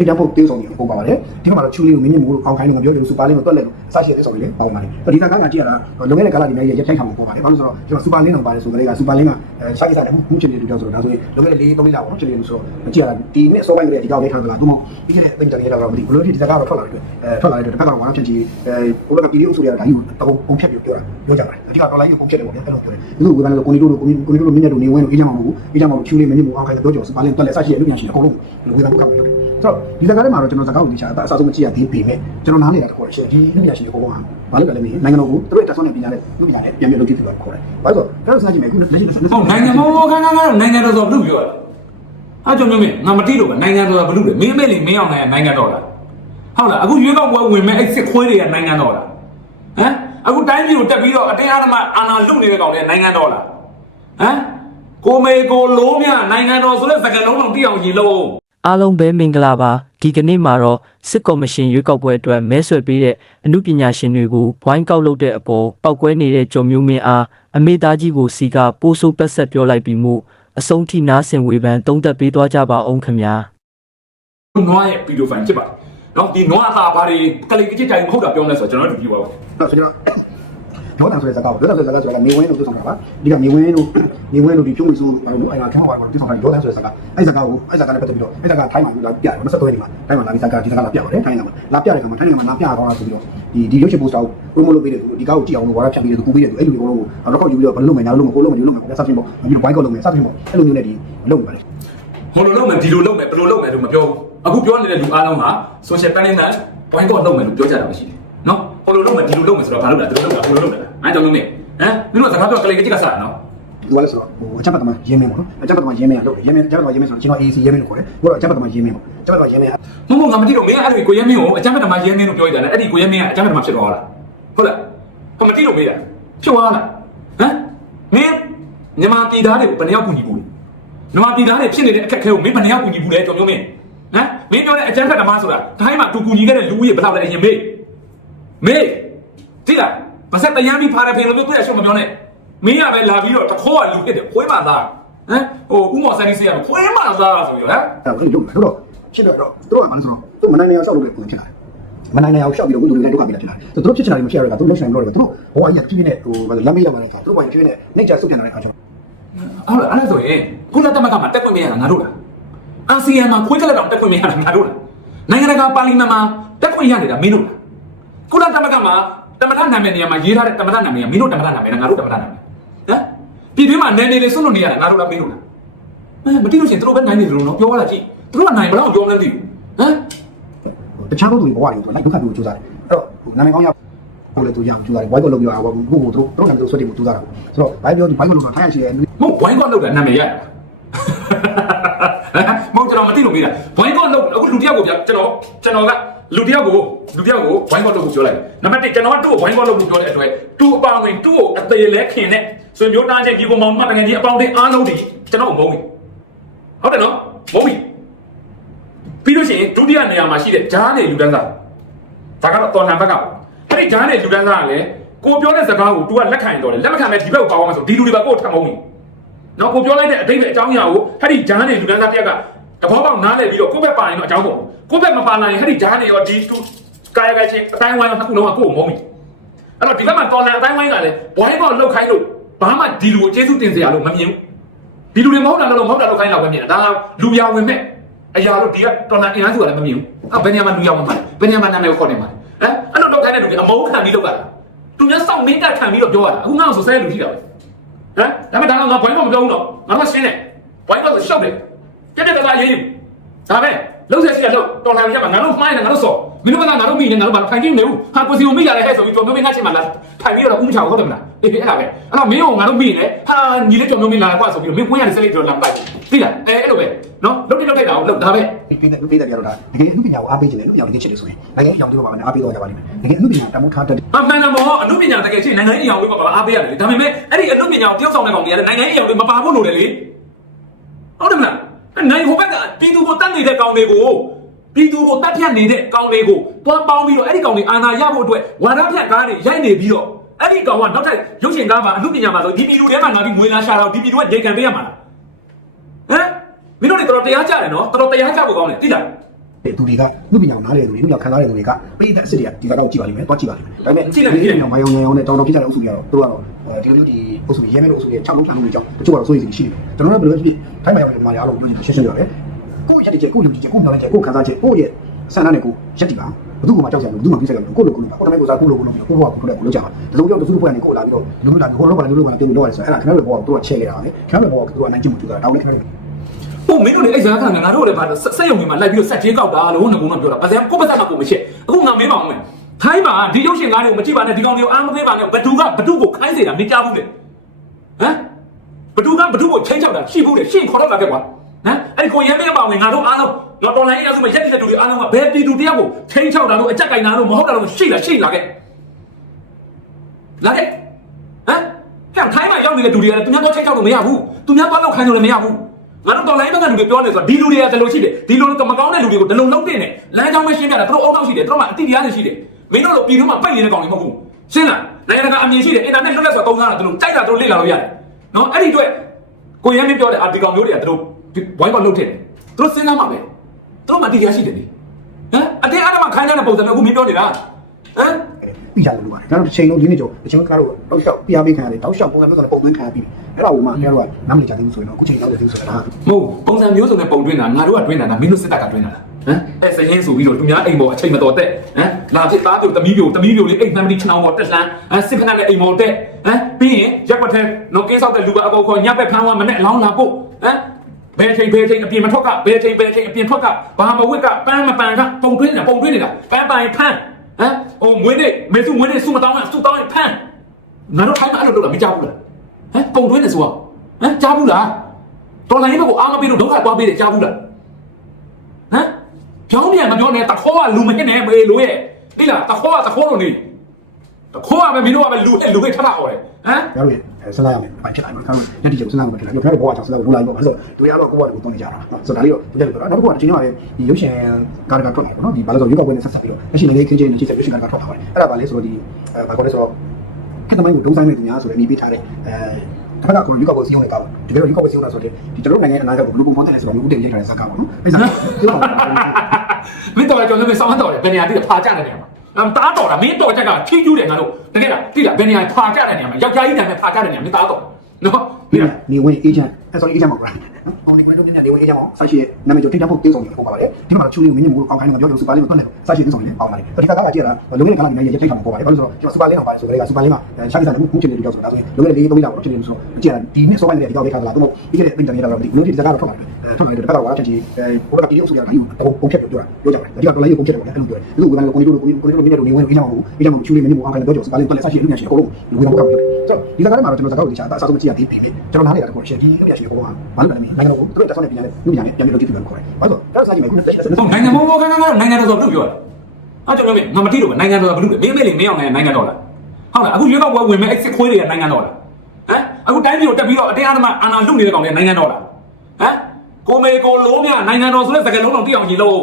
ဒီတန်းဖို့တေးဆောင်နေပုံပါပါတယ်ဒီမှာတော့ချူလေးကိုမင်းမြင့်မို့လို့အောင်းခိုင်းလို့မပြောလို့စူပါလင်းကိုတွက်လက်လို့အစရှိတဲ့ဆောင်လေးလည်းပေါင်းပါတယ်ဒီဇာတ်ကားကကြည့်ရတာလုံခဲ့တဲ့ကာလဒီနဲ့ရက်ထိုက်ထားမှာပေါ့ပါတယ်ဘာလို့ဆိုတော့ကျွန်တော်စူပါလင်းတော့ပါတယ်ဆိုကြတဲ့ကစူပါလင်းကအဲရှားကိစ္စတယ်မှုချင်တယ်တူတော့ဆိုတော့ဒါဆိုရင်လုံခဲ့တဲ့လေးသုံးလေးလောက်ပေါ့ချင်တယ်လို့ဆိုတော့ကြည့်ရတာဒီနေ့စောပိုင်းကလေးဒီကောက်လေးထားတာသူမပြီးခဲ့တဲ့အသိဉာဏ်လေးတော့မသိဘလို့ဒီဇာတ်ကားတော့ထွက်လာတယ်အဲထွက်လာတဲ့တစ်ဖက်ကဝါနာဖြန့်ချီအဲဘလို့ကပီဒီအုပ်ဆိုရတာဒါကြီးကိုတပုံပုံဖြတ်ပြီးပြောတာပြောကြပါတယ်အဓိကတော့လိုက်ကိုပုံဖြတ်တယ်ပေါ့ဗျအဲ့လိုပြောတယ်ဒီလိုဝေဘာလို့ကိုနီတို့ကိုနီကိုနီတို့မင်းမြတ်တို့နေဝင်းတို့အေးကြမှာမဟုတ်ဘူးအေးကြမှာမဟုတ်ချူလေးမင်းမြင့်မို့အောင်းခိုင်းတဲ့ပြောကြောစူပါလင်းတွက်လက်စရှိတဲ့လူညာရှိတယ်အကုန်လုံးဝေဘာလို့ကောက်တယ်ဆို တော့ဒီစကားထဲမှာတော့ကျွန်တော်စကားကိုသိချာအအစားဆုံးမကြည့်ရသေးပေမဲ့ကျွန်တော်နားနေတာတခေါ်ရှင်ဒီလူညာရှိတဲ့ကိုကောင်ဟာဘာလို့လဲလဲနိုင်ငံတော်ကိုသူတို့တက်ဆုံးနေပညာနဲ့လူပညာနဲ့ပြန်ပြန်လုပ်ကြည့်တယ်လို့ခေါ်တယ်။ဘာလို့ဆိုတော့ကျွန်တော်စကြည့်မယ်ခုလက်ရှိဟုတ်နိုင်ငံမောခန်းခန်းကတော့နိုင်ငံတော်ဆိုဘလို့ပြောရလဲအားကြောင့်မင်းငါမတိလို့ပဲနိုင်ငံတော်ကဘလို့လဲမင်းအမေလေးမင်းအောင်နိုင်နိုင်ငံတော်လားဟုတ်လားအခုရွေးကောက်ပွဲဝင်မဲ့အဲ့စစ်ခွေးတွေကနိုင်ငံတော်လားဟမ်အခုတိုင်းပြည်ကိုတက်ပြီးတော့အတင်းအဓမ္မအာဏာလုနေတဲ့ကောင်တွေနိုင်ငံတော်လားဟမ်ကိုမေကိုလိုးမြနိုင်ငံတော်ဆိုတဲ့စကားလုံးတော့တိအောင်ရင်လို့ အားလုံးပဲမင်္ဂလာပါဒီကနေ့မှာတော့စစ်ကော်မရှင်ရွေးကောက်ပွဲအတွက်မဲဆွယ်ပေးတဲ့အမှုပညာရှင်တွေကိုဘွိုင်းကောက်လုပ်တဲ့အပေါ်ပောက်ကွဲနေတဲ့ကြုံမျိုးမင်းအားအမေသားကြီးကိုစီကပိုးဆိုးပက်ဆက်ပြောလိုက်ပြီးမှုအဆုံးထိနားဆင်ဝေဖန်တုံးသက်ပေးသွားကြပါအောင်ခင်ဗျာနွားရဲ့ဗီဒီယိုဖိုင်ဖြစ်ပါတယ်နော်ဒီနွားအသားဘာတွေကလေးကြည့်တိုင်းမဟုတ်တာပြောနေဆိုတော့ကျွန်တော်တို့ကြည့်ပါဦးတော့ကျွန်တော် ဒေါသဆိုတဲ့စကားကိုဒေါသဆိုတဲ့စကားဆိုတာမြေဝင်းလို့သိဆောင်တာပါဒီကမြေဝင်းလို့မြေဝင်းလို့ဒီကျုံးဝီဆိုဘာလို့အဲ့ဒါခန်းဟောပါလို့သိဆောင်တာဒေါသဆိုတဲ့စကားအဲ့စကားကိုအဲ့စကားနဲ့ပတ်သက်ပြီးတော့အဲ့စကားထိုင်းမှာလာပြတယ်မဆက်သွဲနေမှာထိုင်းမှာလာပြီးစကားဒီစကားလာပြပါတယ်ထိုင်းကမှာလာပြတဲ့ခါမှာထိုင်းကမှာလာပြတော့တာဆိုပြီးတော့ဒီဒီရုပ်ရှင်ပိုစတာကိုဘုံမလို့ပေးတယ်သူဒီကားကိုကြည့်အောင်လို့ဝါရဖြတ်ပေးတယ်သူကူပေးတယ်သူအဲ့လိုမျိုးကိုတော့ခေါက်ယူပြီးတော့ဘယ်လိုလုပ်မယ်ညာလုပ်မယ်ကိုလုပ်မယ်ဒီလုပ်မယ်ဆက်ဖြစ်ပေါ့ပြီးတော့ဘိုင်းကောက်လုပ်မယ်ဆက်ဖြစ်ပေါ့အဲ့လိုမျိုးနဲ့ဒီလုပ်ပါလေဟိုလိုလုပ်မယ်ဒီလိုလုပ်မယ်ဘယ်လိုလုပ်မယ်လို့မပြောဘူးအခုပြောနေတဲ့လူအားလုံးက social planning ဘိုင်းကောလုပ်မယ်လို့ပြောကြတာမရှိဘူးနော်ဟိုလိုလုပ်မယ်ဒီလိုလုပ်မယ်ဆိုတော့ဘာလုပ်လဲဒီလိုလုပ်တာဟိုလိုလုပ်တာ အဲ့ကြောင့်မင်းဟမ်မင်းတို့စကားပြောကလေးကကြည့်ကစားနော်ဒီကလည်းဆိုတော့ဟိုအချက်ပတ်သမားရင်းမင်းပေါ့နော်အချက်ပတ်သမားရင်းမင်းကလုပ်တယ်ရင်းမင်းအချက်ပတ်သမားရင်းမင်းဆိုတော့ကျွန်တော် AC ရင်းမင်းလို့ခေါ်တယ်ဘို့တော့အချက်ပတ်သမားရင်းမင်းပေါ့အချက်ပတ်သမားရင်းမင်းကမမငါမတိတော့မင်းအဲ့ဒီကိုရဲမင်းကိုအကြမ်းဖက်သမားရဲမင်းလို့ပြောကြတယ်အဲ့ဒီကိုရဲမင်းကအကြမ်းဖက်သမားဖြစ်သွားလားဟုတ်လားဟိုမတိတော့မေးတာဖြစ်သွားလားဟမ်မင်းမြန်မာပြည်သားတွေကိုဘယ်နှယောက်ကူညီဘူးလဲမြန်မာပြည်သားတွေဖြစ်နေတဲ့အခက်အခဲကိုမင်းဘယ်နှယောက်ကူညီဘူးလဲကြောင်မျိုးမင်းဟမ်မင်းပြောတဲ့အကြမ်းဖက်သမားဆိုတာတိုင်းမှာသူကူညီခဲ့တဲ့လူကြီးဘယ်လောက်လဲအရင်မေးမေးတိလား မဆက်တရားပြီးဖားရဖေလို့ပြောပြရရှုံးမပြောနဲ့မင်းကပဲလာပြီးတော့တခိုးကလူဖြစ်တယ်ခွေးမှသားဟမ်ဟိုဥမော်ဆန်နေစီရခွေးမှသားဆိုပြီးဟမ်အဲ့ဒါလုပ်တယ်ဆိုတော့ဖြစ်တော့တော့သူတို့ကမှလည်းဆိုတော့သူမနိုင်နေအောင်ရှောက်လို့ပဲပုံဖြစ်လာတယ်မနိုင်နေအောင်ရှောက်ပြီးတော့ဘုလူတွေဒုက္ခပေးတာဖြစ်လာတယ်သူတို့ဖြစ်ချင်တာတွေမဖြစ်ရတော့သူတို့လှုပ်ရှင်လို့တော့သူတို့ဘောအကြီးကြီးနဲ့ဟိုလမ်းမေးရောက်လာတဲ့အခါသူတို့ဘာကြီးနဲ့နေကြဆုတ်ပြန်လာတဲ့အခါကျတော့ဟုတ်လားအဲ့ဒါဆိုရင်ကုလသမဂ္ဂမှာတက်ခွင့်မရတာငါတို့လားအာဆီယံမှာခွေးကလက်တောင်တက်ခွင့်မရတာငါတို့လားနိုင်ငံတကာပါလီမန်မှာတက်ခွင့်ရနေတာမင်းတို့လားကုလသမဂ္ဂမှာ တမန်နာမည်နေရာမှာရေးထားတဲ့တမန်နာမည်ကမင်းတို့တမန်နာမည်နဲ့ငါတို့တမန်နာမည်ဟမ်ပြည်တွင်းမှာနယ်နေလေးဆွလို့နေရတာငါတို့လားမင်းတို့လားအဲမတိလို့ရှိရင်သူတို့ပဲနိုင်နေတယ်လို့နော်ပြောရတာကြည့်သူတို့ကနိုင်ဘယ်တော့ပြောမလဲမသိဘူးဟမ်တခြားဘုလူတွေဘဝတွေသူလိုက်ဒုက္ခတွေကြိုးစားတယ်အဲ့တော့နာမည်ကောင်းရကိုလည်းသူရအောင်ကြိုးစားတယ်ဘိုက်ကောလုပ်ပြအောင်ကိုကိုသူတို့တို့နာမည်တို့ဆွတ်တယ်ကိုကြိုးစားတာဆိုတော့ဘိုက်ပြောဒီဘိုက်ကောလုပ်တော့ထိုင်ရရှိတယ်မဟုတ်ဘွိုင်းကောလောက်တာနာမည်ရမဟုတ်ကျွန်တော်မသိလို့မေးတာဘွိုင်းကောလောက်အခုလူတယောက်ကိုပြကျွန်တော်ကျွန်တော်က လူတယောက်ကိုလူတယောက်ကိုဘွိုင်းကောလောက်ကိုပြောလိုက်နံပါတ်1ကျွန်တော်ကသူ့ကိုဘွိုင်းကောလောက်ကိုပြောတဲ့အတွက်သူ့အပေါင်းဝင်သူ့ကိုအသေးလဲခင်တဲ့ဆွေမျိုးသားချင်းဒီကောင်မောင်မှတ်တကယ်ကြီးအပေါင်းတင်အားလုံးဒီကျွန်တော်မုန်းဘူးဟုတ်တယ်နော်မုန်းပြီပြီးလို့ရှိရင်ဒုတိယနေရာမှာရှိတဲ့ဂျားနေလူတန်းစားဒါကတော့တော်နံဘက်ကအဲ့ဒီဂျားနေလူတန်းစားကလည်းကိုပြောတဲ့စကားကို तू ကလက်ခံရင်တော့လေလက်မခံမဲ့ဒီဘက်ကိုပေါအောင်မဆိုဒီလူတွေပါကိုထံမုန်းပြီနော်ကိုပြောလိုက်တဲ့အတိတ်ပဲအကြောင်းအရာကိုဟဲ့ဒီဂျားနေလူတန်းသားတယောက်ကတဘောပေါက်နားလဲပြီးတော့ကိုယ့်ဘက်ပါရင်တော့အကြောင်းပေါ့ ကိုယ့်ဘက်မပါနိုင်ဟဲ့ဒီဂျားနေရောဒီတူကာယကချင်းအတိုင်းဝိုင်းတော့နှစ်ခုလုံးကကိုယ့်ကိုမုန်းပြီအဲ့တော့ဒီဘက်မှာတော်လန်အတိုင်းဝိုင်းကလည်းဘွိုင်းတော့လှုပ်ခိုင်းလို့ဘာမှဒီလူကိုကျေးဇူးတင်စရာလို့မမြင်ဘူးဒီလူတွေမဟုတ်တာလို့မဟုတ်တာလို့ခိုင်းတော့ပဲမြင်တာဒါကလူပြောင်ဝင်မဲ့အရာလို့ဒီကတော်လန်အင်အားစုကလည်းမမြင်ဘူးအဲ့ဘယ်နေရာမှာလူပြောင်ဝင်မှာဘယ်နေရာမှာနာမည်ကိုခေါ်နေမှာဟမ်အဲ့လိုလှုပ်ခိုင်းတဲ့လူတွေအမုန်းခံပြီးလှုပ်တာသူများစောင့်မင်းတက်ခံပြီးတော့ပြောရတာအခုငါ့ကိုဆိုဆဲလူထိတာပဲဟမ်ဒါပေမဲ့ဒါကငါဘွိုင်းတော့မပြောဘူးတော့ငါတို့ရှင်းတယ်ဘွိုင်းတော့ရှောက်တယ်ပြက်ပြက်ကလာရေးယူဒါပဲ လုံးဆက်စီကလုံးတော်လာရမှာငါတို့မှားနေငါတို့စော်မင်းတို့ကငါတို့မိနေငါတို့ဘာထိုင်ကြည့်မနေဘူးဟာကိုစီကိုမိရတယ်ဟဲ့ဆိုပြီးတော်မျိုးမင်းငါချင်းမှာလာထိုင်ပြီးတော့ဥမချောက်ဟုတ်တယ်မလားအေးအဲ့ဒါပဲအဲ့တော့မင်းကိုငါတို့မိနေဟာညီလေးတော်မျိုးမင်းလာကွာဆိုပြီးတော့မင်းပွင့်ရတဲ့စလိတ်တော်လမ်းပိုက်သိလားအဲအဲ့လိုပဲနော်လုံးတိလုံးတိတ်တာအောင်လုံးဒါပဲဒီကိစ္စဒီကိစ္စတွေကတော့ဒါတကယ်အမှုပညာကိုအားပေးခြင်းလေလူပညာဒီချစ်လို့ဆိုရင်နိုင်ငံအကြောင်းတွေပါမယ်အားပေးတော့ကြပါလိမ့်မယ်တကယ်အမှုပညာတမိုးထားတတ်တယ်အမှန်တမ်းမောအမှုပညာတကယ်ချင်းနိုင်ငံရေးအရာဝေးပါပါအားပေးရတယ်ဒါပေမဲ့အဲ့ဒီအမှုပညာကိုတယောက်ဆောင်တဲ့ကောင်တွေကလည်းနိုင်ငံရေးအရာဝေးမပါဖို့လိုတယ်လေဟုတ်တယ်မလား နိုင်ဟိုဘက်ကပြည်သူကိုတတ်နေတဲ့ကောင်တွေကိုပြည်သူကိုတတ်ဖြတ်နေတဲ့ကောင်တွေကိုတွားပေါင်းပြီးတော့အဲ့ဒီကောင်တွေအာဏာရဖို့အတွက်ဝါဒဖြတ်ကားတွေရိုက်နေပြီးတော့အဲ့ဒီကောင်ကနောက်ထပ်ရုပ်ရှင်ကားမှာအမှုပညာမှာဆိုဒီပြည်လူထဲမှာငါပြီးငွေလာရှာတော့ဒီပြည်လူကရေကန်ပေးရမှာလားဟမ်မင်းတို့တွေတော်တော်တရားကြတယ်နော်တော်တော်တရားကြဖို့ကောင်းတယ်သိလား သူတွေကလူပညာကိုနားလေသူတွေလူပညာခံစားတဲ့သူတွေကပိဋကအစ်စ်တွေကဒီကတော့ကြည့်ပါလိမ့်မယ်တော့ကြည့်ပါလိမ့်မယ်ဒါပေမဲ့ဒီမှာယုံနေအောင်နဲ့တောင်းတောင်းဖြစ်ကြတဲ့အုပ်စုတွေကတော့သူတို့ကတော့ဒီလိုမျိုးဒီအုပ်စုရဲမဲလို့အုပ်စုတွေချောင်းလုံးချောင်းလုံးတွေကြောင့်တချို့ကတော့စိုးရိမ်စိတ်ရှိတယ်ကျွန်တော်တို့ဘယ်လိုဖြစ်ထိုင်းမှာရောက်နေမှာရအောင်လို့ရှင်းရှင်းပြောတယ်ကိုယ့်ရဲ့ရက်ချက်ကိုယ့်လူကြီးကိုယ့်ပြောင်းချက်ကိုယ့်ခံစားချက်ကိုယ့်ရဲ့ဆန္ဒနဲ့ကိုရက်တီပါဘယ်သူမှကြောက်ကြဘူးဘယ်သူမှပြစ်ဆက်ကြဘူးကိုယ့်လိုကိုယ်လိုပါကိုယ်တမဲကိုစားကိုယ့်လိုကိုယ်လိုကိုယ့်ဘဝကိုယ်လိုကိုယ်လိုကြပါဒီလိုကြောင့်တစုဖွဲ့နေကိုယ်လာပြီးတော့ဒီလိုမျိုးလာပြီးဟိုလိုပါဒီလိုပါတင်လို့ရတယ်ဆိုအဲ့ဒါခင်ဗျားတို့ဘဝကိုသူကချက်ခဲ့တာလေခင်ဗျားတို့ဘဝကိုသူကအနိုင်ကျင့်မှုတူတာတောင်းလဲခင်ဗျားတို့ဟုတ် မင်းတို့လည်းအဲ့ဇာတ်ကငါတို့လည်းပါစက်ရုံတွေမှာလိုက်ပြီးတော့ဆက်ချင်းကောက်တာလို့ငါကုန်းကပြောတာပါစံကိုပတ်သက်မှာကိုမရှိအခုငါမင်းပါအောင်မယ်ထိုင်းမှာဒီရုပ်ရှင်ကားတွေကိုမကြည့်ပါနဲ့ဒီကောင်တွေကိုအားမပေးပါနဲ့ဘသူကဘသူကိုခိုင်းစေတာမကြဘူးလေဟမ်ဘသူကဘသူကိုချိန်ချောက်တာရှိဘူးလေရှင်းခေါ်တော့လာခဲ့ကွာဟမ်အဲ့ဒီကိုရမ်းမင်းပါဝင်ငါတို့အားလုံးငါတော်လိုင်းရစုမရက်တဲ့လူတွေအားလုံးကဘယ်ပြည်သူတယောက်ကိုချိန်ချောက်တာလို့အကြက်ကင်တာလို့မဟုတ်တာလို့ရှိလားရှိလာခဲ့လာခဲ့ဟမ်ဟဲ့ထိုင်းမှာရောက်နေတဲ့လူတွေကလည်းသူများတော့ချိန်ချောက်လို့မရဘူးသူများတော့လောက်ခိုင်းလို့လည်းမရဘူး ငါတို့တော်လိုင်းဘက်ကလူတွေပြောနေဆိုတော့ဒီလူတွေကတလို့ရှိတယ်ဒီလူတွေကမကောင်းတဲ့လူတွေကိုတလုံးလုံးတင်တယ်လမ်းကြောင်းပဲရှင်းပြတာသူတို့အုပ်တော့ရှိတယ်သူတို့မှအတိတရားတွေရှိတယ်မင်းတို့လိုပြည်သူမှပိတ်နေတဲ့ကောင်တွေမဟုတ်ဘူးရှင်းလားနိုင်ငံတကာအမြင်ရှိတယ်အင်တာနက်လွတ်လပ်စွာသုံးစားတာသူတို့ကြိုက်တာသူတို့လေ့လာလို့ရတယ်နော်အဲ့ဒီအတွက်ကိုရမ်းမင်းပြောတယ်အာဒီကောင်မျိုးတွေကသူတို့ဝိုင်းပေါ်လှုပ်ထည့်တယ်သူတို့စဉ်းစားမှာပဲသူတို့မှအတိတရားရှိတယ်လေဟမ်အတင်းအဓမ္မခိုင်းတဲ့ပုံစံမျိုးအခုမင်းပြောနေတာဟမ် ပြီးကြလို့လို့ပါတယ်ဒါတော့တစ်ချိန်လုံးဒီနေ့ကြောင့်တစ်ချိန်ကားတော့တောက်လျှောက်ပြားပေးခံရတယ်တောက်လျှောက်ပုံစံမျိုးဆိုတော့ပုံသွင်းခံရပြီအဲ့တော့ဟိုမှာခင်ဗျားတို့ကနားမလည်ကြသေးဘူးဆိုရင်တော့အခုချိန်တော့တည်းဆိုတာဒါမဟုတ်ပုံစံမျိုးစုံနဲ့ပုံတွင်းတာငါတို့ကတွင်းတာဒါမင်းတို့စစ်တပ်ကတွင်းတာလားဟမ်အဲ့စရင်ဆိုပြီးတော့သူများအိမ်ပေါ်အချိန်မတော်တဲ့ဟမ်လာဖြစ်သားပြိုတမီးပြိုတမီးပြိုလေးအိမ်နှမ်းမတိချောင်းပေါ်တက်လှမ်းဟမ်စစ်ခဏနဲ့အိမ်ပေါ်တက်ဟမ်ပြီးရင်ရက်ွက်ထဲနော်ကင်းဆောက်တဲ့လူကအပေါ်ခေါ်ညက်ပဲဖမ်းသွားမနဲ့အလောင်းလာပို့ဟမ်ဘယ်ချိန်ဘယ်ချိန်အပြင်မထွက်ကဘယ်ချိန်ဘယ်ချိန်အပြင်ထွက်ကဘာမဝစ်ကပန်းမပန်ကပုံတွင်းနေတာပုံတွင်းနေတာပန်းပန်ဖမ်း ဟမ်ဟိုမွေးနေ့မေစုမွေးနေ့စုမတောင်းကစုတောင်းဖမ်းငါတို့ထိုင်းမှာအဲ့လိုလုပ်တာမကြောက်ဘူးလားဟမ်ပုံတွင်းနေဆိုတော့ဟမ်ကြားဘူးလားတော်လိုင်းဘက်ကိုအားမပေးလို့ဒုက္ခသွားပေးတယ်ကြားဘူးလားဟမ်ပြောင်းပြန်မပြောနဲ့တခေါကလူမဟစ်နဲ့မေလို့ရဲ့ဒီလားတခေါကတခေါလို့နေတခေါကပဲမင်းတို့ကပဲလူဟဲ့လူဟဲ့ထထအော်တယ်ဟမ်ကျွန်တော်တို့ စဉ်းစားရမယ်ဘာဖြစ်လာမှာကျွန်တော်ရက်တီကြောင့်စဉ်းစားမှာဖြစ်လာကျွန်တော်တို့ဘောကကြောင့်စဉ်းစားလို့လာလို့ဘာလို့ဆိုတော့တို့ရတော့ကိုယ့်ဘာကိုတုံးနေကြတာဆိုတော့ဒါလေးတော့ပြတယ်ပြောတာနောက်တစ်ခုကတစ်ချိန်မှာဒီရုပ်ရှင်ကားကထွက်လာပေါ့နော်ဒီဘာလို့ဆိုရုပ်ကပွဲနဲ့ဆက်ဆက်ပြီးတော့လက်ရှိနေလေးခင်းချင်းနေချိဆက်ရုပ်ရှင်ကားကထွက်လာပါတယ်အဲ့ဒါဘာလဲဆိုတော့ဒီအဲဘာခေါ်လဲဆိုတော့ခက်သမိုင်းကိုဒုံဆိုင်မဲ့သူများဆိုတဲ့အမိပေးထားတဲ့အဲတစ်ခါကကိုရုပ်ကပွဲစီးရုံးနေတာပေါ့တကယ်လို့ရုပ်ကပွဲစီးရုံးတာဆိုတော့ဒီကျွန်တော်နိုင်ငံအနာဂတ်ကိုဘယ်လိုပုံဖော်တယ်လဲဆိုတော့ဦးတင်ရေးထားတဲ့ဇာတ်ကားပေါ့နော်အဲ့ဇာတ်ကားမင်းတော်ရကြောင့်လည်းစောင်းတော်တယ်ဘယ်နေရာတိဖာကြတဲ့နေရာမှာ အမ်တားတော်တာမင်းတော်ချက်ကဖြီးကျူးတယ်ငါတို့တကယ်လားတိလားဘယ်နေရာဖာကြတဲ့နေရာမှာယောက်ျားကြီးတည်းနဲ့ဖာကြတဲ့နေရာမင်းတားတော်နော် ဒီလားနေဝင် agent အဲ sorry agent မဟုတ်ဘူး။အော်ဒီကတော့နည်းနည်းနေဝင် agent ပေါ့။စာရှိရဲ့နာမည်ကျော်ထိတ်တန့်ဖို့တင်းဆောင်နေပို့ပါပါတယ်။ဒီမှာချူလေးကိုမင်းမျိုးကောင်းခိုင်းတော့ပြောလို့စူပါလေးမတွန်းနဲ့။စာရှိတင်းဆောင်နေပေါင်းပါတယ်။ဒီကကားကကြည့်ရတာလုံငယ်ကလာနေရထိတ်တန့်ဖို့ပို့ပါတယ်။ဘာလို့ဆိုတော့စူပါလေးတော့ပါတယ်ဆိုတော့စူပါလေးမှာရှာကိစ္စနဲ့မှုချင်တယ်ပြောဆိုတာဒါဆိုရင်လုံငယ်လေးသုံးလောက်တော့ဖြစ်နေလို့ဆိုတော့ကြည့်ရတာဒီနေ့စောပိုင်းလေးဒီကောက်လေးခါလာတော့ဒီကနေ့ပြင်တယ်တော့ဒီလူတွေဒီစကားတော့ထွက်လာတယ်။ထွက်လာတယ်တပတ်တော့ဝါချင်ချီအဲဘိုးကပြည်အောင်ဆိုရတာဒီတော့ပုံဖြတ်ပြောတာပြောကြတယ်။ဒီကတော့လည်းပုံဖြတ်တယ်အဲ့လိုပြောတယ်။ဒီလိုကတော့ကိုကြီးတို့ကိုကြီးတို့ကိုကြီးတို့နေဝင် agent မဟုတ်ဘူး။ agent မချူလေးမင်းမျိုးကောင်းခိုင်းတော့ပြောစူပါလေးတော့လည်းစာရှိလူညာရှိအကုန်လုံးလူဝင်ကောင်းပြောတယ်။ဆိုတော့ဒီစကားထဲမှာတော့ကျွန်တော်စကားကိုကြားတာအစားဆုံးကြည့်ရသေးပြီ။ကျွန်တော်နားလေတာတော့ရှင်ဒီလူညာရှိအကုန်လုံးဘာလို့လဲမင်းနိုင်ငံတော်ကိုသူတို့တက်ဆောင်နေပြန်တယ်လူညာနဲ့ပြန်ပြီးတော့ကြည့်ပြီးတော့ခေါ်တယ်။ဘာလို့လဲ။ဒါစားကြည့်မယ်ခုနကတက်တယ်ဟိုနိုင်ငံဘောဘောကန်းကန်းနိုင်ငံတော်ဆိုဘယ်လိုပြောလဲအားကြောင့်လည်းငါမတိတော့နိုင်ငံတော်ကဘယ်လိုလဲမင်းမေးလေမင်းအောင်နိုင်ငံတော်လားဟုတ်လားအခုရွေးကောက်ပွဲဝင်မဲ့ exit ခွေးတွေကနိုင်ငံတော်လားဟမ်အခုတိုင်းပြည်ကိုတက်ပြီးတော့အတင်းအဓမ္မအာဏာလုနေတဲ့ကောင်တွေနိုင်ငံတော်လားဟမ်ကိုမေကိုလုံးမြနိုင်ငံတော်ဆိုတဲ့စကားလုံးတော့တိအောင်ရင်လို့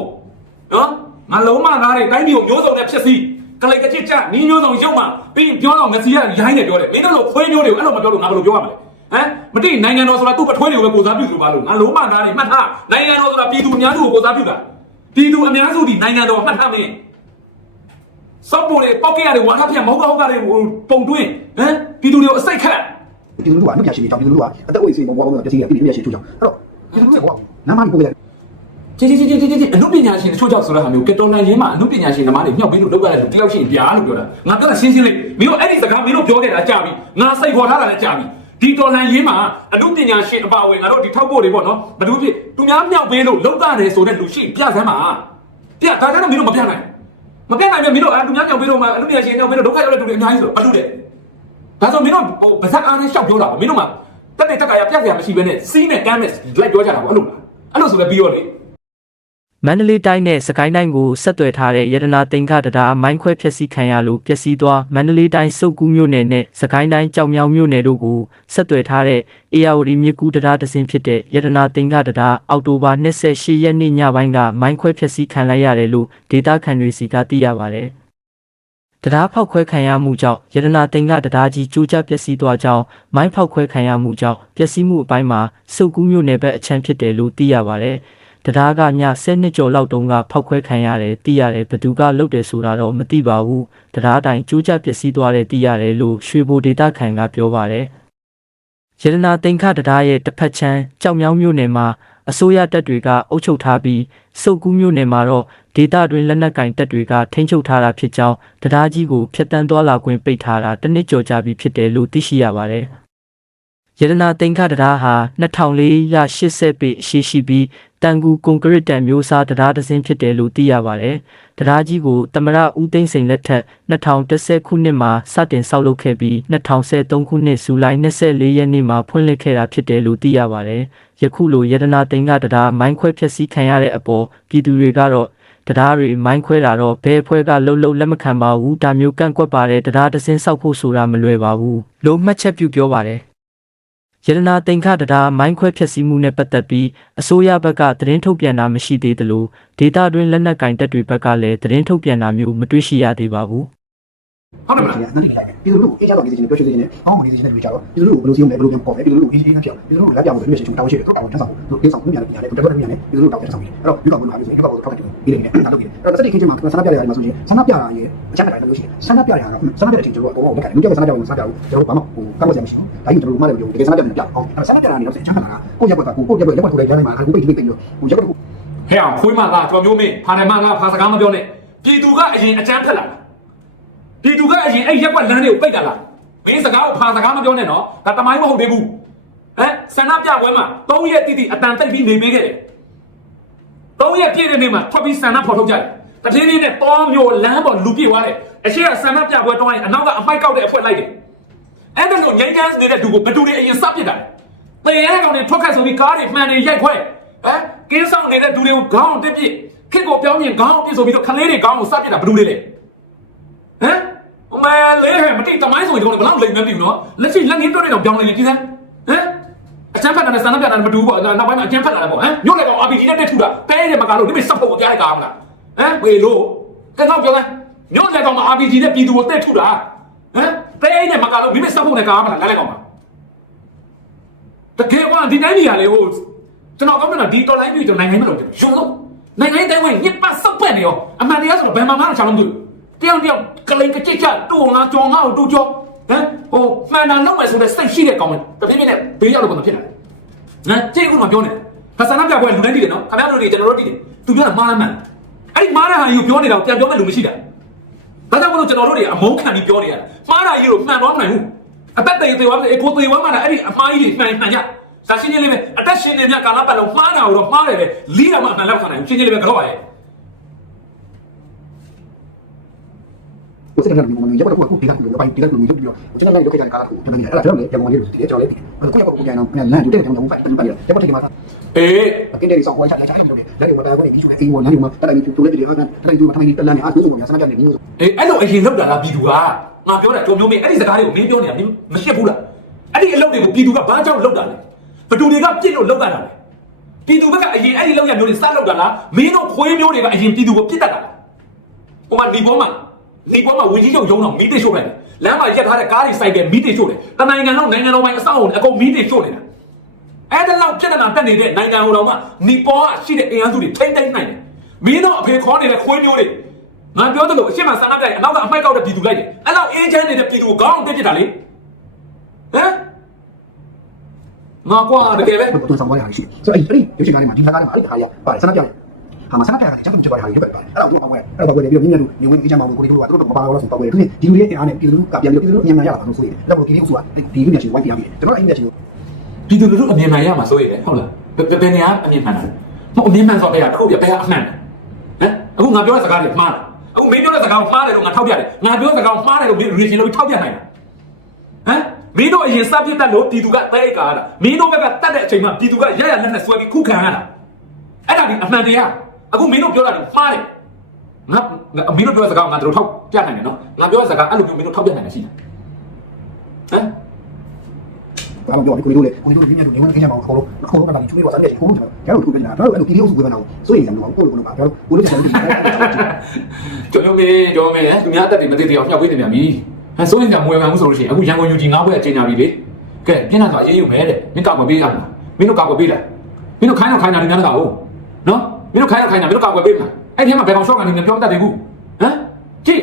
နော်ငါလုံးမသားတွေတိုင်းပြည်ကိုမျိုးစုံနဲ့ဖြစ်စီကလိတ်ကကြစ်ကြနီးမျိုးစုံရုပ်မှပြီးပြောတော့ငစီရရိုင်းနေပြောတယ်မင်းတို့လိုခွေးမျိုးတွေကိုအဲ့လိုမပြောလို့ငါဘယ်လိုပြောရမလဲ ဟမ်မတိနိုင်ငံတော်ဆိုတာသူ့ပထွေးတွေကိုပဲကိုစားပြုလို့ပါလို့ငါလုံးမသားတွေမှတ်ထားနိုင်ငံတော်ဆိုတာပြည်သူအများစုကိုကိုစားပြုတာပြည်သူအများစုဒီနိုင်ငံတော်မှတ်ထားမင်းစောက်ပေါ်လေပောက်ကြရတယ်ဝါထပြန်မဟုတ်ကဟုတ်ကလေပုံတွင်းဟမ်ပြည်သူတွေကိုအစိတ်ခက်ပြည်သူလူကနှုတ်ပြရှိနေကြောင်းပြည်သူလူကအသက်ဝိစေဘဘဘတစီရပြည်သူရရှိထူကြောင်းအဲ့တော့ပြည်သူလူကနာမည်ပို့ရတယ်ကြီးကြီးကြီးကြီးကြီးအမှုပညာရှင်တချို့ကြောင့်ဆိုတဲ့ဟာမျိုးကတော်လန်ရင်းမှာအမှုပညာရှင်ဓမ္မတွေမြောက်ပြီးလို့လောက်ရတယ်တယောက်ရှိရင်ပြားလို့ပြောတာငါပြောတာရှင်းရှင်းလေးမင်းတို့အဲ့ဒီစကားမင်းတို့ပြောခဲ့တာကြာပြီငါစိတ်ခေါ်ထားတာလည်းကြာပြီ ဒီတော်လန်ရင်းမှာအမှုပညာရှင်အပါဝင်ငါတို့ဒီထောက်ဖို့တွေပေါ့နော်ဘယ်သူဖြစ်သူများမြောက်ပေးလို့လောက်ရတယ်ဆိုတဲ့လူရှိပြစမ်းပါပြဒါကြတော့မင်းတို့မပြနိုင်မပြနိုင်မြမင်းတို့အလူများမြောက်ပေးတော့မှအမှုပညာရှင်မြောက်ပေးတော့ဒုက္ခရောက်တဲ့လူတွေအများကြီးဆိုတော့ဘာလို့လဲဒါဆိုမင်းတို့ဟိုဗဇက်အားနဲ့ရှောက်ပြောတာပေါ့မင်းတို့မှတက်တဲ့တက်ကရပြက်စရာမရှိဘဲနဲ့စီးနဲ့ကမ်းနဲ့လိုက်ပြောကြတာပေါ့အဲ့လိုလားအဲ့လိုဆိုလည်းပြီးရောလေ မန္တလေးတိုင်းနဲ့စကိုင်းတိုင်းကိုဆက်သွယ်ထားတဲ့ရတနာတင်္ခတတာမိုင်းခွဲဖျက်ဆီးခံရလို့ပျက်စီးသွားမန္တလေးတိုင်းစုပ်ကူးမြို့နယ်နဲ့စကိုင်းတိုင်းကြောင်မြောင်မြို့နယ်တို့ကိုဆက်သွယ်ထားတဲ့အေယာဝတီမြစ်ကူးတတာတစင်းဖြစ်တဲ့ရတနာတင်္ခတတာအောက်တိုဘာ28ရက်နေ့ညပိုင်းကမိုင်းခွဲဖျက်ဆီးခံလိုက်ရတယ်လို့ဒေတာခန်တွေစီကသိရပါတယ်။တရားဖောက်ခွဲခံရမှုကြောင့်ရတနာတင်္ခတရားကြီးကျိုးကျပျက်စီးသွားကြောင်းမိုင်းဖောက်ခွဲခံရမှုကြောင့်ပျက်စီးမှုအပိုင်းမှာစုပ်ကူးမြို့နယ်ဘက်အချမ်းဖြစ်တယ်လို့သိရပါတယ်။ တတရားကည10နှစ်ကျော်လောက်တုန်းကဖောက်ခွဲခံရတယ်သိရတယ်ဘသူကလုတ်တယ်ဆိုတာတော့မသိပါဘူးတရားတိုင်းကျိုးကျပျက်စီးသွားတယ်သိရတယ်လို့ရွှေဘိုဒေတာခန်ကပြောပါတယ်ရတနာတင်ခတရားရဲ့တစ်ဖက်ချမ်းကြောက်မြောင်းမြို့နယ်မှာအစိုးရတပ်တွေကအုပ်ချုပ်ထားပြီးစုပ်ကူးမြို့နယ်မှာတော့ဒေတာတွင်လက်နက်ကင်တပ်တွေကထိန်းချုပ်ထားတာဖြစ်ကြောင်းတရားကြီးကိုဖျက်တမ်းသွားလာခွင့်ပိတ်ထားတာတစ်နှစ်ကျော်ကြာပြီဖြစ်တယ်လို့သိရှိရပါတယ်ရတနာတင်ခတရားဟာ2480ပေအရှိရှိပြီး တန်ကူကွန်ကရစ်တန်မျိုးစားတရားတစ်စင်းဖြစ်တယ်လို့သိရပါတယ်။တရားကြီးကိုတမရဦးသိန်းစိန်လက်ထက်2010ခုနှစ်မှာစတင်ဆောက်လုပ်ခဲ့ပြီး2013ခုနှစ်ဇူလိုင်24ရက်နေ့မှာဖွင့်လှစ်ခဲ့တာဖြစ်တယ်လို့သိရပါတယ်။ယခုလိုရတနာတင်ကတရားမိုင်းခွဲဖျက်ဆီးခံရတဲ့အပေါ်ပြည်သူတွေကတော့တရားတွေမိုင်းခွဲတာတော့ဘယ်အဖွဲ့ကလှုပ်လှုပ်လက်မခံပါဘူးဒါမျိုးကန့်ကွက်ပါတယ်တရားတစ်စင်းဆောက်ဖို့ဆိုတာမလွယ်ပါဘူးလို့မှတ်ချက်ပြုပြောပါတယ် ရတနာတင်ခတရားမိုင်းခွဲဖျက်ဆီးမှုနဲ့ပတ်သက်ပြီးအစိုးရဘက်ကသတင်းထုတ်ပြန်တာမရှိသေးသလိုဒေတာတွင်လက်နက်ကင်တပ်တွေဘက်ကလည်းသတင်းထုတ်ပြန်တာမျိုးမတွေ့ရှိရသေးပါဘူး ဟုတ်တယ်မလားအနည်းငယ်ပြည်သူလူအေးချမ်းတော်နေစီနေပြောချင်နေတယ်။ဘောင်းမနေစီနေတွေ့ကြတော့ပြည်သူလူကိုဘယ်လိုစီးမလဲဘယ်လိုပြန်ပေါ်လဲပြည်သူလူကိုအေးအေးချမ်းပြောပြည်သူလူကိုလက်ပြဖို့ပြည်သူချင်းတောင်းရှိတယ်သူတောင်းထမ်းဆောင်သူကိစ္စကိုပြန်ပြန်တယ်တော်တော်များများပြည်သူလူတောင်းထမ်းဆောင်တယ်။အဲ့တော့ဒီကောင်ကလည်းဆိုရင်ဒီကောင်ကိုထောက်တယ်ပြီးနေတယ်အဲ့ဒါလုပ်ပြီးတယ်။အဲ့တော့စတိခင်းချင်းမှာဆန္ဒပြရတယ်မှာဆိုရင်ဆန္ဒပြတာရဲ့အချက်တိုင်းလို့ရှိရင်ဆန္ဒပြရတာကဆန္ဒပြတဲ့ချင်းကျွန်တော်ကတော့ဘယ်ကလဲလူကြောက်ဆန္ဒပြဖို့ဆန္ဒပြဖို့ကျွန်တော်ဘာမှဟိုကောက်ဝတ်ရမရှိဘူး။ဒါကြီးကျွန်တော်တို့မှလည်းပြောတကယ်ဆန္ဒပြတယ်ပြအောင်။အဲ့ဆန္ဒပြတာနေတော့ချမ်းသာတာကိုရက်ကွက်ကကိုကိုရက်ကွက်လက်ကွက်ထိုးလိုက်ရမ်းနေမှာအခုပိတ်ပြီးပိတ်ပြီးဟိုရက်ကွက်ဟဲ့အောင်ခွေးမလားကျွန်တော်မျိုးမင်းဖာနေမလားဖာစကားမပြောနဲ့ပြည်သူကအရင်အကြမ်းဖက်လာ ပြည်သူကအရင်အဲ့ရက်ကွက်လမ်းတွေကိုပိတ်တာလားမင်းစကားကိုဖာစကားမပြောနဲ့နော်ဒါတမိုင်းမဟုတ်သေးဘူးဟမ်ဆန္ဒပြပွဲမှာ၃ရက်တိတိအတန်တိတ်ပြီးနေပေးခဲ့တယ်၃ရက်ပြည့်တဲ့နေ့မှာထွက်ပြီးဆန္ဒဖော်ထုတ်ကြတယ်တတိယနေ့နဲ့တောမျိုးလမ်းပေါ်လူပြည့်သွားတယ်အရှိကဆန္ဒပြပွဲတောင်းရင်အနောက်ကအမိုက်ကောက်တဲ့အဖွဲလိုက်တယ်အဲ့ဒါလို့ငိမ့်ချမ်းနေတဲ့သူကိုဘယ်သူတွေအရင်စပစ်တာလဲတရေကောင်တွေထွက်ခတ်ဆိုပြီးကားတွေမှန်တွေရိုက်ခွဲဟမ်ကင်းဆောင်နေတဲ့သူတွေကိုခေါင်းတက်ပြစ်ခစ်ကိုပြောင်းမြင်ခေါင်းပြစ်ဆိုပြီးတော့ခလေးတွေခေါင်းကိုစပစ်တာဘယ်သူတွေလဲ ဟမ်အမေလေးဟဲ့မတိတမိုင်းဆိုရင်ဒီကောင်ဘယ်လောက်လိမ်မသိဘူးနော်လက်ရှိလက်ငင်းတွတ်နေတော့ပြောင်းနေတယ်ကြည့်စမ်းဟမ်အချမ်းဖတ်တာနဲ့ဆန္ဒပြတာနဲ့မတူဘူးပေါ့နောက်ပိုင်းမှာအချမ်းဖတ်လာတယ်ပေါ့ဟမ်ညို့လေကောင် RPG နဲ့တက်ထူတာပဲတယ်မကလို့ဒီမေစပ်ဖို့ကြားလိုက်ကားမလားဟမ်ဝေလို့ကတော့ပြောစမ်းညို့လေကောင် RPG နဲ့ပြည်သူကိုတက်ထူတာဟမ်ပဲတယ်မကလို့ဒီမေစပ်ဖို့နဲ့ကားမလားလဲလေကောင်ပါတကယ်ကဒီတိုင်းကြီးရလေဟိုကျွန်တော်ကောင်းတယ်ဒီတော်လိုင်းပြည်ကျွန်တော်နိုင်ငံမလို့ရုံတော့နိုင်ငံတိုင်းဝင်ညစ်ပတ်စောက်ပတ်နေရောအမှန်တရားဆိုတော့ဘယ်မှာမှမချလို့မသိဘူး တယောက်တယောက်ကလိန်ကကြစ်ချတူငါကြောင်ငါ့ကိုတူကြောဟမ်ဟိုမှန်တာလုပ်မယ်ဆိုတဲ့စိတ်ရှိတဲ့ကောင်တပြင်းပြင်းနဲ့ဘေးရောက်လို့ကတော့ဖြစ်လာတယ်ငါကြိတ်ဦးမပြောနဲ့ဖဆနာပြပွဲလူတိုင်းတည်တယ်နော်ခင်ဗျားတို့တွေကျွန်တော်တို့တည်တယ်သူပြောတာမှားလားမှန်အဲ့ဒီမှားတဲ့ဟာကြီးကိုပြောနေတာကိုပြန်ပြောမဲ့လူမရှိတာဒါကြောင့်မလို့ကျွန်တော်တို့တွေအမုန်းခံပြီးပြောနေရတာမှားတာကြီးကိုမှန်တော့မှန်ဘူးအသက်သေးသေးဝမ်းအေကိုသေးဝမ်းမှန်တာအဲ့ဒီအမှားကြီးတွေမှန်မှန်ကြဒါရှင်းရှင်းလေးပဲအသက်ရှင်နေမြကာလပတ်လုံးမှားတာကိုတော့မှားတယ်လေလီးတာမှအမှန်လောက်ခံနိုင်ဘူးရှင်းရှင်းလေးပဲကြောက်ပါရဲ့ ကိုစစ်တဲ့လူမျိုးရက်ကွက်ကိုဒီကလူပိုင်းဒီကလူမျိုးပြီးတော့ကျွန်တော်လည်းလုပ်ခဲ့ကြတဲ့ကားကိုကျွန်တော်လည်းအဲ့ဒါကျွန်တော်လည်းရန်ကုန်လေးကိုဒီကျွန်တော်လည်းဒီကိုရက်ကွက်ကိုပြန်အောင်လမ်းတူတဲ့ကျွန်တော်ဘာတိုင်ပါရရက်ကွက်ထိပ်မှာအေးအတင်းတွေဆောက်ဝိုင်းချလိုက်ချလိုက်လို့လည်းလက်တွေဝတာကိုဒီချိုးအိမ်ပေါ်လမ်းတွေမှာတက်လိုက်တူလေးတွေဟာတက်လိုက်တူထိုင်နေတလန်းနေအားကိုဆိုများစမ်းကြတယ်မျိုးဆိုအေးအဲ့လိုအရင်လောက်တာလားပြည်သူကငါပြောတာတော်မျိုးမင်းအဲ့ဒီစကားတွေကိုမင်းပြောနေတာမင်းမရှက်ဘူးလားအဲ့ဒီအလုပ်တွေကိုပြည်သူကဘာကြောင့်လောက်တာလဲဘသူတွေကပြစ်လို့လောက်တာလဲပြည်သူဘက်ကအရင်အဲ့ဒီလောက်ရမျိုးတွေစလောက်တာလားမင်းတို့ခွေးမျိုးတွေကအရင်ပြည်သူကိုပြစ်တတ်တာလားဟိုမှာဒီပေါ်မှာ ဒီပေါ်မှာဝီကြီးချုပ်ရုံးတော့မီးတိရှို့လိုက်တယ်လမ်းမှာရက်ထားတဲ့ကားတွေစိုက်တယ်မီးတိရှို့တယ်တနိုင်ငံလုံးနိုင်ငံတော်ပိုင်းအဆောက်အုံအကုန်မီးတိရှို့နေတာအဲ့ဒါလောက်ပြဿနာတက်နေတဲ့နိုင်ငံဟိုတော်မှာနီပေါ်ကရှိတဲ့အင်အားစုတွေထိမ့်သိမ့်နိုင်တယ်မင်းတို့အဖေခေါ်နေတဲ့ခွေးမျိုးတွေငါပြောသလိုအရှင်းမဆန္ဒပြရင်အနောက်ကအမိုက်ကောက်တဲ့ပြည်သူလိုက်တယ်အဲ့လောက်အင်းချမ်းနေတဲ့ပြည်သူကိုခေါင်းတက်ပြစ်တာလေဟမ်ငါကွာတကယ်ပဲတော့တော်ဆောင်သွားရရှိဆိုအဲ့ဒီရုပ်ရှင်ကားတွေမှာဒီကားတွေမှာအဲ့ဒီခါရပါတယ်စမ်းကြရတယ် ဟာမစမ်းကြရတယ်ကျွန်တော်ပြောရတယ်ရပ်ပါတယ်အဲ့တော့တော့ပေါ့အဲ့တော့ပေါ့လေပြီးတော့မြင်းမြတ်လူညဝင်ကြီးချမ်းမောင်ကိုကိုတို့ကတော့မပါတော့ဆိုပေါ့လေဒီဒီလူရဲ့အားနဲ့ပြည်သူကပြန်ပြီးပြည်သူအမြင်မှရတာလို့ဆိုရတယ်အဲ့တော့ဒီနေ့ဥစွာဒီလူမျက်ချင်းဝိုင်းပြရပြီကျွန်တော်အဲ့ဒီမျက်ချင်းကိုပြည်သူလူထုအမြင်မှန်ရမှာစိုးရတယ်ဟုတ်လားဘယ်ဘယ်နေရာအမြင်မှန်လဲမဟုတ်အမြင်မှန်ဆိုတဲ့ကတခုပြဘယ်ကအမှန်ဟမ်အခုငါပြောတဲ့စကားတွေမှားတယ်အခုမင်းပြောတဲ့စကားကိုမှားတယ်လို့ငါထောက်ပြတယ်ငါပြောတဲ့စကားကိုမှားတယ်လို့ရီရှင်လို့ထောက်ပြနိုင်တယ်ဟမ်မင်းတို့အရင်စပြစ်တက်လို့ပြည်သူကတဲ့အိတ်ကားတာမင်းတို့ဘက်ကတက်တဲ့အချိန်မှာပြည်သူကရရလက်နဲ့ဆွဲပြီးခုခံရတာအဲ့ဒါဒီအမှန်တရား အခုမင်းတို့ပြောတာတွေမှားတယ်ငါမင်းတို့ပြောတဲ့စကားကိုငါတို့ထောက်ပြနိုင်တယ်နော်ငါပြောတဲ့စကားအဲ့လိုမျိုးမင်းတို့ထောက်ပြနိုင်တယ်ရှိတယ်ဟမ်ဘာမှပြောကိုတို့လေကိုတို့မြင်းမြတ်လူညဝင်ကြီးချမ်းမောင်ခေါ်လို့ခေါ်လို့ကလည်းချွေးတော့စမ်းနေကိုကျွန်တော်တို့ထုတ်ပြန်တာတော့အဲ့လိုပြည်သူအုပ်စုကလည်းဆိုရင်လည်းတော့ကိုတို့ကတော့ကိုတို့ကျွန်တော်တို့ကျော်ရုံးမေကျော်မဲသူများအသက်တွေမသိသေးအောင်မြှောက်ပေးနေပြန်ပြီဟမ်စိုးရင်ကမွေမှန်မှုဆိုလို့ရှိရင်အခုရန်ကုန်ယူကြီးငါးဘွဲ့အချိန်ညာပြီလေကဲပြင်းလာဆိုအေးယူမဲတဲ့မင်းကောက်မပေးရမလားမင်းတို့ကောက်မပေးလားမင်းတို့ခိုင်းတော့ခိုင်းတာလည်းများတာဟုတ်ဟနော်မ င်းတို့ခိုင်းရခိုင်းတာမင်းတို့ကာကွယ်ပေးမှာအဲ့ဒီမှာဘယ်ကောင်ရှော့ကနေမပြောတတ်သေးဘူးဟမ်ကြည့်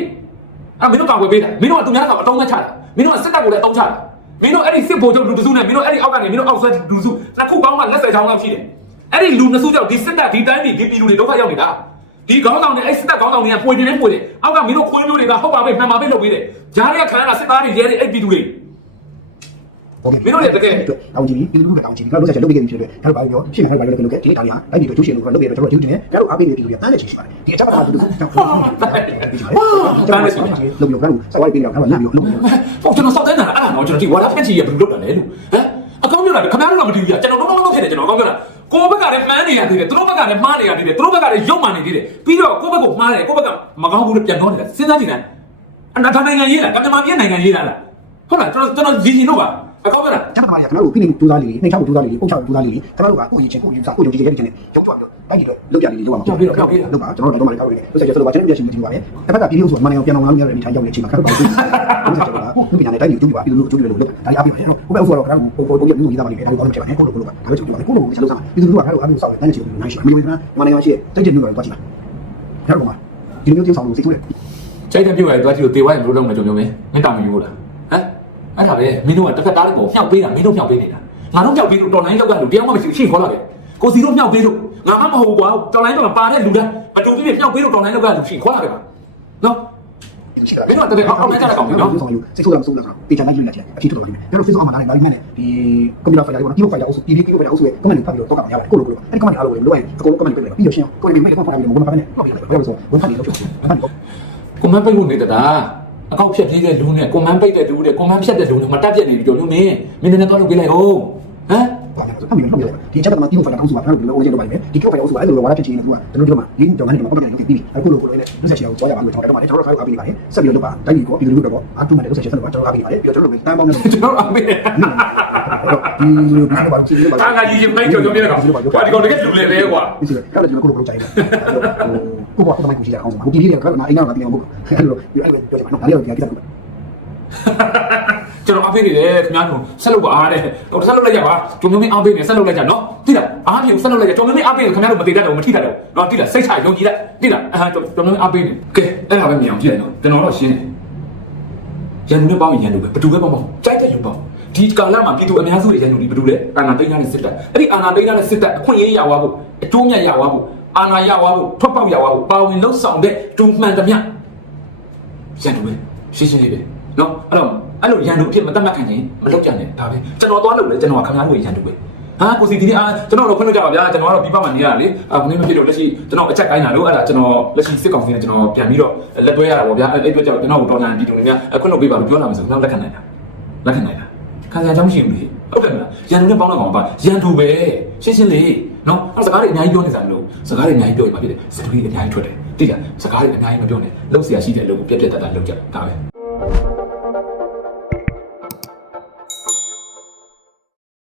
အဲ့မင်းတို့ကာကွယ်ပေးတာမင်းတို့ကသူများကအတုံးမဲ့ချတာမင်းတို့ကစစ်တပ်ကိုလည်းအတုံးချတာမင်းတို့အဲ့ဒီစစ်ဗိုလ်ချုပ်လူတစုနဲ့မင်းတို့အဲ့ဒီအောက်ကနေမင်းတို့အောက်ဆွဲလူစုနှစ်ခုပေါင်းမှလက်ဆက်ချောင်းလောက်ရှိတယ်အဲ့ဒီလူနှစ်စုကြောင့်ဒီစစ်တပ်ဒီတိုင်းပြည်ဒီပြည်လူတွေဒုက္ခရောက်နေတာဒီခေါင်းဆောင်တွေအဲ့စစ်တပ်ခေါင်းဆောင်တွေကပွေနေနေပွေတယ်အောက်ကမင်းတို့ခွေးမျိုးတွေကဟုတ်ပါပဲမှန်ပါပဲလုပ်ပေးတယ်ဂျားတွေကခံရတာစစ်သားတွေရဲတွေအဲ့ပြည်သူတွေဟုတ်ကဲ့ မင်းတို့လည်းတကယ်တောင်းကြည့်ပြီးပြည်သူတွေကတောင်းကြည့်ပြီးတော့ဆက်လုပ်ပေးခဲ့ပြီဖြစ်တဲ့ဒါတို့ဘာလို့ပြောရှင်းနေတယ်ဘာလို့လုပ်ခဲ့ဒီနေ့တောင်းရအဲ့ဒီတို့ကျိုးရှင်လို့လုပ်ခဲ့တော့ကျွန်တော်တို့ဒီနေ့ဒါတို့အားပေးနေပြည်သူတွေတန်းနေချင်ရှိပါတယ်ဒီအချက်ကမှသူတို့တောင်းလို့လုပ်လို့ကတော့ဆက်ဝိုက်ပေးတော့ကတော့လမ်းပြီးလုပ်လို့ပေါ့ကျွန်တော်စောက်တဲ့နာအဲ့ဒါတော့ကျွန်တော်ဒီဝါလာဖက်ချီရဘယ်လိုလုပ်တာလဲလို့ဟမ်အကောင်းပြောတာခင်ဗျားတို့ကမတူဘူးကြာကျွန်တော်တော့တော့ဖြစ်တယ်ကျွန်တော်အကောင်းပြောတာကိုဘက်ကလည်းမှန်းနေရသေးတယ်သူတို့ဘက်ကလည်းမှားနေရသေးတယ်သူတို့ဘက်ကလည်းရုံမှန်နေသေးတယ်ပြီးတော့ကိုဘက်ကမှားတယ်ကိုဘက်ကမကောင်းဘူးလို့ပြန်ပြောနေတာစဉ်းစားကြည့်လိုက်အနာထားနိုင်ငံရေးလားကမ္ဘာပြည်နိုင်ငံရေးလားဟုတ်လားကျွန်တော်ကျွန်တော်ဒီရှင်တို့ပါ အကောင်းပြောတာကျန်ပါရကျွန်တော်တို့ပြည်နေဒူသားလေးနှိမ့်ချဖို့ဒူသားလေးပုံချဖို့ဒူသားလေးကျွန်တော်တို့ကကိုယ်ရင်ချင်းကိုယူစားကိုယုံကြည်ခဲ့တဲ့ချင်းနဲ့ကျုံတော့တိုက်ကြည့်တော့လောက်ကြလေးတွေရောက်အောင်လုပ်ပါကျွန်တော်တို့တော့မှလည်းကောက်နေတယ်ဆက်ချက်ဆိုတော့ကျွန်တော်မျက်ရှိမှုကြည့်ပါမယ်တစ်ဖက်ကပြည်လို့ဆိုမှလည်းပြန်အောင်လုပ်ရတဲ့အနေထားရောက်နေချင်းမှာခါတော့ပါဘူးဆက်ချက်တော့ဒီပညာနဲ့တိုက်ကြည့်ကြည့်ပါပြည်လို့ကျိုးတယ်လို့လုပ်ဒါအားပေးပါရဲ့ဟိုဘက်ဆိုတော့ကျွန်တော်ဟိုဟိုကိုပြည်လို့ရေးသားပါလိမ့်မယ်ဒါကိုတော့ချက်ပါနဲ့ကိုလိုကိုလိုပါဒါပဲချုပ်ပါကိုလိုကိုဆက်လုပ်စားပြည်သူတို့ကအဲ့လိုအားလို့စောက်တယ်တိုင်းချင်လို့နိုင်ရှိမလို့ကျွန်တော်မနိုင်ငံရှိတိတ်တိတ်လို့တော့ကြည့်ပါရတော့မှာဒီလိုမျိုးကြောက်ဆောင်လို့စိတ်ဆိုးတယ်ချိန်တဲ့ပြုတ်ရတော့ဒီလိုတေဝိုင်းလို့တော့မကြုံကြုံမင်းမင်းတောင်းယူလားဟမ် အဲ့ဒါပဲမင်းတို့ကတစ်ခါသားလေးကိုမြှောက်ပေးတာမင်းတို့မြှောက်ပေးနေတာငါတို့မြှောက်ပေးလို့တော်လိုင်းလောက်ကလူတရားမှမရှိရှင်းခေါ်လာတယ်ကိုစီတို့မြှောက်ပေးလို့ငါမှမဟုတ်ကွာတော်လိုင်းတော့ပါတဲ့လူတိုင်းမတူပြည့်မြှောက်ပေးလို့တော်လိုင်းလောက်ကလူရှင်းခေါ်လာတယ်ပါနော်မင်းတို့တကယ်အောက်နဲ့ကြတာကောင်းပြီနော်စိတ်ဆိုးတာမဆိုးလားဆိုတော့ပေချာလိုက်ယူနေတယ်အဖြစ်ထုတ်လို့နေတယ်တို့ Facebook အမှလာနေဒါပေမဲ့ဒီကွန်ပျူတာဖိုင်တွေကဒီဖိုင်အောင်ဆို PPT ကိုပဲအောင်ဆိုကွန်မန့်ဖတ်ပြီးတော့တော့ရပါတယ်ကိုလိုကိုလိုအဲ့ကွန်မန့်အားလုံးလို့အကုန်လုံးကွန်မန့်ပြပြီးတော့ရှင်းကိုယ်မိမိကွန်မန့်ဖတ်ပြီးတော့ဘယ်မှာဖတ်နေတော့ပြီးတော့ဘယ်လိုဆိုဝန်ဖတ်နေတော့ဖတ်နေတော့ကွန်မန့်ပိတ်လို့နေတာ အကောက်ဖြတ်ပြေးတဲ့လူနဲ့ကွန်မန့်ပိတ်တဲ့လူနဲ့ကွန်မန့်ဖြတ်တဲ့လူနဲ့မတက်ပြက်နေပြီကြော်လို့မင်းမင်းလည်းတော့လုပ်ပေးလိုက်ဟုတ် ဟမ်ဘာလဲဆိုဖတ်ပြီးတော့ဒီချက်ကမှဒီဖိုင်အောင်ဆိုတော့ဘယ်လိုလဲတော့ပါတယ်ဒီကိဖိုင်အောင်ဆိုအဲ့လိုဝါရဖြစ်ချင်လို့ကတို့တို့မှဒီကြောင်ကနေတော့ပတ်တယ်ပြီးအဲ့ကိုလိုကိုလိုနဲ့လူဆက်ချင်အောင်ကြောရပါလို့ကျွန်တော်တော့ကျွန်တော်တို့ဖိုင်အားပေးပါတယ်ဆက်ပြီးတော့လုပ်ပါတိုက်ပြီးတော့ပြည်သူတို့တော့အားတူးမယ်လို့ဆက်ချင်တယ်ကျွန်တော်အားပေးပါတယ်ပြီးတော့ကျွန်တော်တို့တန်းပေါင်းနေတော့ကျွန်တော်အမေဒီလိုပြီးတော့ပါကြည့်လို့ပါအာငါကြီးကြီးမိုက်ကြော်ကြော်ပြရကောင်ကွာဒီကောင်တကယ်လူလေလေကွာဒီလိုအဲ့ဒါကျွန်တော်ကိုလိုကိုလိုကြိုက်တယ်ကိုဘောကတော့မိုက်ကိုကြည့်ကြအောင်ကိုတီးလေးကတော့ငါအိမ်ကတော့ငါတင်အောင်ဘုအဲ့လိုအဲ့လိုပြောချင်မှာနော်ဒါလေးတော့ကြာကြည့်တယ် ကျွန်တော်အားပေးနေတယ်ခင်ဗျားတို့ဆက်လုပ်ပါအားတဲ့တော့ဆက်လုပ်လိုက်ကြပါကျွန်တော်မင်းအားပေးနေဆက်လုပ်လိုက်ကြနော်တိလားအားပြေဆက်လုပ်လိုက်ကြကျွန်တော်မင်းအားပေးနေခင်ဗျားတို့မတည်တတ်တော့မထိတတ်တော့နော်တိလားစိတ်ချယုံကြည်လိုက်တိလားအာကျွန်တော်မင်းအားပေးနေကဲအဲ့ဒါပဲမြင်အောင်ကြည့်လိုက်နော်ကျွန်တော်တော့ရှင်းတယ်ရန်သူနဲ့ပေါင်းရင်ရန်သူပဲဘယ်သူပဲပေါင်းပေါင်းကြိုက်တဲ့လူပေါင်းဒီကာလမှာပြည်သူအများစုတွေရန်သူတွေဘယ်သူလဲအာနာသိန်းရတဲ့စစ်တပ်အဲ့ဒီအာနာသိန်းရတဲ့စစ်တပ်အခွင့်အရေးရသွားဖို့အကျိုးမြတ်ရသွားဖို့အာနာရသွားဖို့ထွက်ပေါက်ရသွားဖို့ပါဝင်လှုပ်ဆောင်တဲ့ဒူမှန်သမျှရန်သူပဲရှင်းရှင်းလေးပဲ နော်အဲ့တော့အဲ့လိုရန်သူအဖြစ်မတတ်မှတ်ခံရင်မလုပ်ကြနဲ့ဒါပဲကျွန်တော်သွားလို့လေကျွန်တော်ကခင်ဗျားတို့ရန်သူပဲဟာကိုစီဒီနေ့အာကျွန်တော်တော့ခွင့်လို့ကြပါဗျာကျွန်တော်ကတော့ပြပမှနေရတာလေအာခုနေ့မဖြစ်လို့လက်ရှိကျွန်တော်အချက်ကိုင်းတာလို့အဲ့ဒါကျွန်တော်လက်ရှိစစ်ကောင်စီနဲ့ကျွန်တော်ပြန်ပြီးတော့လက်တွဲရတာပေါ့ဗျာအဲ့အဲ့အတွက်ကြောင့်ကျွန်တော်ကိုတော်လန်ပြည်သူတွေများခွင့်လို့ပေးပါလို့ပြောလာမယ်ဆိုတော့လက်ခံနိုင်တာလက်ခံနိုင်တာခံစားကြောင်းရှိဘူးလေဟုတ်တယ်မလားရန်သူနဲ့ပေါင်းတော့ကောင်ပါရန်သူပဲရှင်းရှင်းလေးနော်အဲ့စကားတွေအများကြီးပြောနေစားမလို့စကားတွေအများကြီးပြောရင်ပါဖြစ်တယ်စတူဒီအများကြီးထွက်တယ်တိကျစကားတွေအများကြီးမပြောနဲ့လုံးเสียရှိတဲ့အလုပ်ကိုပြက်ပြက်တတ်တတ်လုပ်ကြဒါပဲ